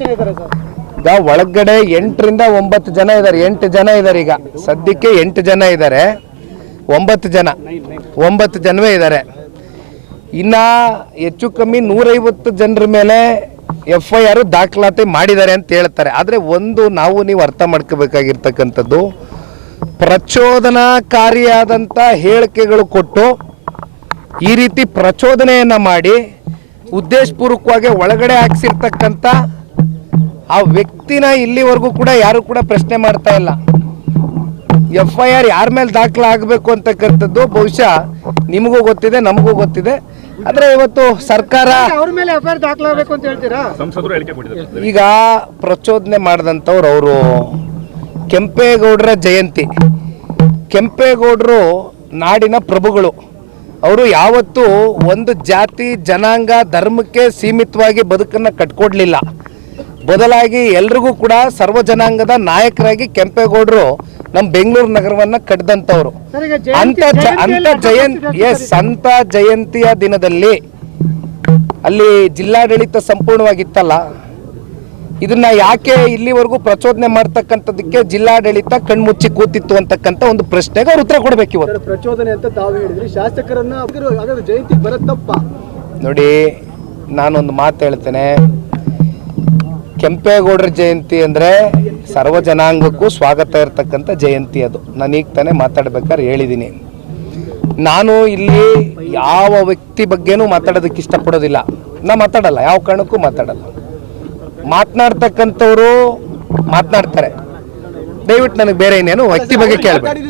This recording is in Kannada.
ಜನ ಇದ್ದಾರೆ ಸರ್? ಈಗ ಒಳಗಡೆ 8ರಿಂದ 9 ಜನ ಇದ್ದಾರೆ. 8 ಜನ ಇದ್ದಾರೆ. ಈಗ ಸದ್ಯಕ್ಕೆ 8 ಜನ ಇದ್ದಾರೆ. 9 ಜನವೇ ಇದ್ದಾರೆ. ಇನ್ನು ಹೆಚ್ಚು ಕಮ್ಮಿ 150 ಜನರ ಮೇಲೆ FIR ದಾಖಲಾತಿ ಮಾಡಿದ್ದಾರೆ ಅಂತ ಹೇಳ್ತಾರೆ. ಆದರೆ ಒಂದು ನೀವು ಅರ್ಥ ಮಾಡ್ಕೋಬೇಕಾಗಿರ್ತಕ್ಕಂಥದ್ದು, ಪ್ರಚೋದನಾಕಾರಿಯಾದಂಥ ಹೇಳಿಕೆಗಳು ಕೊಟ್ಟು ಈ ರೀತಿ ಪ್ರಚೋದನೆಯನ್ನು ಮಾಡಿ ಉದ್ದೇಶಪೂರ್ವಕವಾಗಿ ಒಳಗಡೆ ಹಾಕ್ಸಿರ್ತಕ್ಕಂಥ ಆ ವ್ಯಕ್ತಿನ ಇಲ್ಲಿವರೆಗೂ ಕೂಡ ಯಾರು ಕೂಡ ಪ್ರಶ್ನೆ ಮಾಡ್ತಾ ಇಲ್ಲ. FIR ಯಾರ ಮೇಲೆ ದಾಖಲಾಗಬೇಕು ಅಂತಕ್ಕಂಥದ್ದು ಬಹುಶಃ ನಿಮಗೂ ಗೊತ್ತಿದೆ, ನಮಗೂ ಗೊತ್ತಿದೆ. ಆದರೆ ಇವತ್ತು ಸರ್ಕಾರ ಅವ್ರ ಮೇಲೆ FIR ದಾಖಲಾಗಬೇಕು ಅಂತ ಹೇಳ್ತೀರಾ? ಈಗ ಪ್ರಚೋದನೆ ಮಾಡಿದಂಥವ್ರು ಅವರು ಕೆಂಪೇಗೌಡರ ಜಯಂತಿ. ಕೆಂಪೇಗೌಡರು ನಾಡಿನ ಪ್ರಭುಗಳು. ಅವರು ಯಾವತ್ತೂ ಒಂದು ಜಾತಿ ಜನಾಂಗ ಧರ್ಮಕ್ಕೆ ಸೀಮಿತವಾಗಿ ಬದುಕನ್ನು ಕಟ್ಕೊಡ್ಲಿಲ್ಲ. ಬದಲಾಗಿ ಎಲ್ರಿಗೂ ಕೂಡ ಸರ್ವ ಜನಾಂಗದ ನಾಯಕರಾಗಿ ಕೆಂಪೇಗೌಡರು ನಮ್ಮ ಬೆಂಗಳೂರು ನಗರವನ್ನು ಕಟ್ಟಿದಂಥವ್ರು. ಸಂತ ಜಯಂತಿಯ ದಿನದಲ್ಲಿ ಅಲ್ಲಿ ಜಿಲ್ಲಾಡಳಿತ ಸಂಪೂರ್ಣವಾಗಿತ್ತಲ್ಲ, ಇದನ್ನ ಯಾಕೆ ಇಲ್ಲಿವರೆಗೂ ಪ್ರಚೋದನೆ ಮಾಡ್ತಕ್ಕಂಥದಕ್ಕೆ ಜಿಲ್ಲಾಡಳಿತ ಕಣ್ಮುಚ್ಚಿ ಕೂತಿತ್ತು ಅಂತಕ್ಕಂಥ ಒಂದು ಪ್ರಶ್ನೆಗೆ ಅವ್ರು ಉತ್ತರ ಕೊಡಬೇಕು. ಇವತ್ತು ಪ್ರಚೋದನೆ ಅಂತ ತಾವು ಹೇಳಿದ್ರಿ, ಶಾಸಕರನ್ನ ಜಯಂತಿ ಬರತ್ತಪ್ಪ. ನೋಡಿ, ನಾನೊಂದು ಮಾತು ಹೇಳ್ತೇನೆ. ಕೆಂಪೇಗೌಡರ ಜಯಂತಿ ಅಂದರೆ ಸರ್ವ ಜನಾಂಗಕ್ಕೂ ಸ್ವಾಗತ ಇರತಕ್ಕಂಥ ಜಯಂತಿ. ಅದು ನಾನು ಈಗ ತಾನೇ ಮಾತಾಡ್ಬೇಕಾದ್ರೆ ಹೇಳಿದ್ದೀನಿ. ನಾನು ಇಲ್ಲಿ ಯಾವ ವ್ಯಕ್ತಿ ಬಗ್ಗೆನೂ ಮಾತಾಡೋದಕ್ಕೆ ಇಷ್ಟಪಡೋದಿಲ್ಲ. ನಾ ಮಾತಾಡಲ್ಲ, ಯಾವ ಕಾರಣಕ್ಕೂ ಮಾತಾಡಲ್ಲ. ಮಾತನಾಡ್ತಕ್ಕಂಥವ್ರು ಮಾತನಾಡ್ತಾರೆ. ದಯವಿಟ್ಟು ನನಗೆ ಬೇರೆ ಇನ್ನೇನು ವ್ಯಕ್ತಿ ಬಗ್ಗೆ ಕೇಳಬೇಡಿ.